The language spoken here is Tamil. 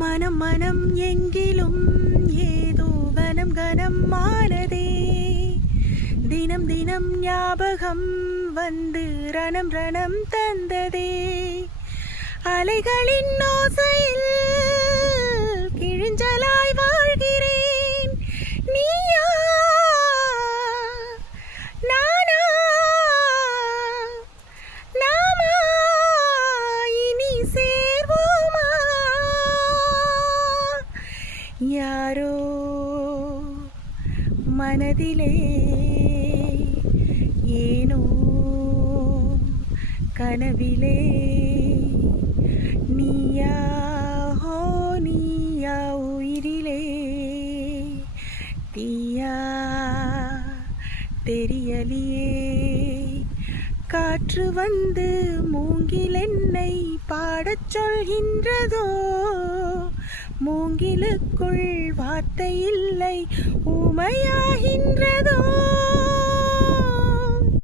மனம் மனம் எங்கிலும் ஏதோ கனம் கனம் ஆனதே. தினம் தினம் ஞாபகம் வந்து ரணம் ரணம் தந்ததே. அலைகளின் ஓசையில் கிழிஞ்சலாய் வாழ்கிறேன். நீயா நானா நாமா இனி சேர்வோமா? யாரோ மனதிலே ஏனோ கனவிலே நீயா ஹோ நீயா உயிரிலே தீயா தெரியலியே. காற்று வந்து மூங்கில் என்னை பாடச் சொல்கின்றதோ. மூங்கிலுக்குள் வார்த்தை இல்லை ஊமையாகின்றது.